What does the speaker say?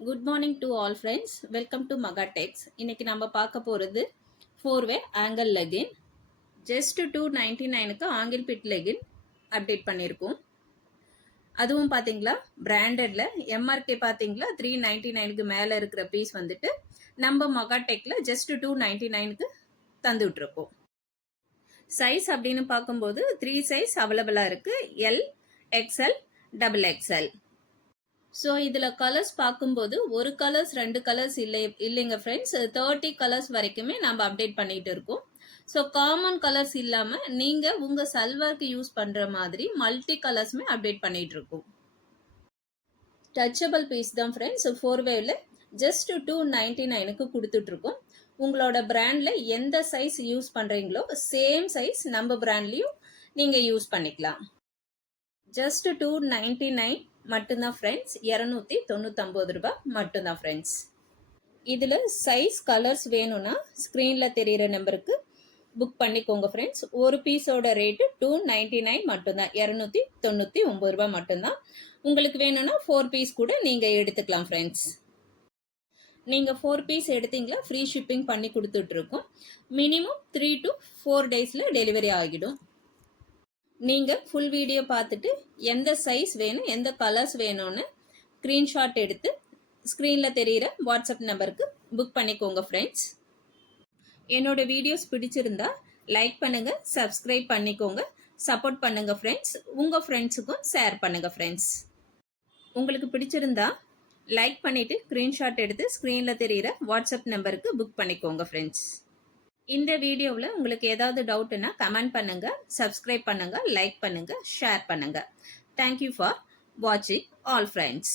Good morning to all friends. Welcome to Maha Tex. இன்னைக்கு நம்ம பார்க்க போகிறது 4-வே ஆங்கிள் லெகின். ஜஸ்ட் 299க்கு ஆங்கிள் பிட் லெகின் அப்டேட் பண்ணியிருக்கோம். அதுவும் பார்த்தீங்களா பிராண்டடில் எம்ஆர்கே பார்த்தீங்களா 399க்கு மேலே இருக்கிற பீஸ் வந்துட்டு நம்ம மகா டெக்கில் ஜஸ்ட் 299க்கு தந்துவிட்ருக்கோம். சைஸ் அப்படின்னு பார்க்கும்போது 3 சைஸ் அவைலபிளாக இருக்குது. L, XL, double XL. So இதில் கலர்ஸ் பார்க்கும்போது ஒரு கலர்ஸ் 2 கலர்ஸ் இல்லைங்க ஃப்ரெண்ட்ஸ், 30 கலர்ஸ் வரைக்குமே நம்ம அப்டேட் பண்ணிட்டு இருக்கோம். ஸோ காமன் கலர்ஸ் இல்லாமல் நீங்கள் உங்கள் சல்வாருக்கு யூஸ் பண்ணுற மாதிரி மல்டி கலர்ஸுமே அப்டேட் பண்ணிட்டு இருக்கோம். டச்சபிள் பீஸ் தான் ஃப்ரெண்ட்ஸ். 4-வேவில் ஜஸ்ட் 299க்கு கொடுத்துட்ருக்கோம். உங்களோட பிராண்டில் எந்த சைஸ் யூஸ் பண்ணுறீங்களோ சேம் சைஸ் நம்ம பிராண்ட்லேயும் நீங்கள் யூஸ் பண்ணிக்கலாம். ஜஸ்ட் 299 மட்டும்தான் ஃப்ரெண்ட்ஸ். 299 ரூபாய் மட்டும்தான் ஃப்ரெண்ட்ஸ். இதில் சைஸ் கலர்ஸ் வேணும்னா ஸ்க்ரீனில் தெரிகிற நம்பருக்கு புக் பண்ணிக்கோங்க ஃப்ரெண்ட்ஸ். ஒரு பீஸோட ரேட்டு 299 மட்டும்தான், 299 ரூபாய் மட்டும்தான். உங்களுக்கு வேணும்னா 4 பீஸ் கூட நீங்கள் எடுத்துக்கலாம் ஃப்ரெண்ட்ஸ். நீங்கள் 4 பீஸ் எடுத்தீங்களா ஃப்ரீ ஷிப்பிங் பண்ணி கொடுத்துட்ருக்கோம். மினிமம் 3 to 4 டேஸில் டெலிவரி ஆகிடும். நீங்கள் ஃபுல் வீடியோ பார்த்துட்டு எந்த சைஸ் வேணும் எந்த கலர்ஸ் வேணும்னு ஸ்க்ரீன்ஷாட் எடுத்து ஸ்க்ரீனில் தெரிகிற வாட்ஸ்அப் நம்பருக்கு புக் பண்ணிக்கோங்க ஃப்ரெண்ட்ஸ். என்னோட வீடியோஸ் பிடிச்சிருந்தா லைக் பண்ணுங்கள், சப்ஸ்கிரைப் பண்ணிக்கோங்க, சப்போர்ட் பண்ணுங்கள் ஃப்ரெண்ட்ஸ். உங்கள் ஃப்ரெண்ட்ஸுக்கும் ஷேர் பண்ணுங்கள் ஃப்ரெண்ட்ஸ். உங்களுக்கு பிடிச்சிருந்தா லைக் பண்ணிவிட்டு ஸ்க்ரீன்ஷாட் எடுத்து ஸ்க்ரீனில் தெரிகிற வாட்ஸ்அப் நம்பருக்கு புக் பண்ணிக்கோங்க ஃப்ரெண்ட்ஸ். இந்த வீடியோவில் உங்களுக்கு ஏதாவது டவுட்னா கமெண்ட் பண்ணுங்க, சப்ஸ்கிரைப் பண்ணுங்க, லைக் பண்ணுங்க, ஷேர் பண்ணுங்க. தேங்க்யூ ஃபார் வாட்சிங் ஆல் ஃப்ரெண்ட்ஸ்.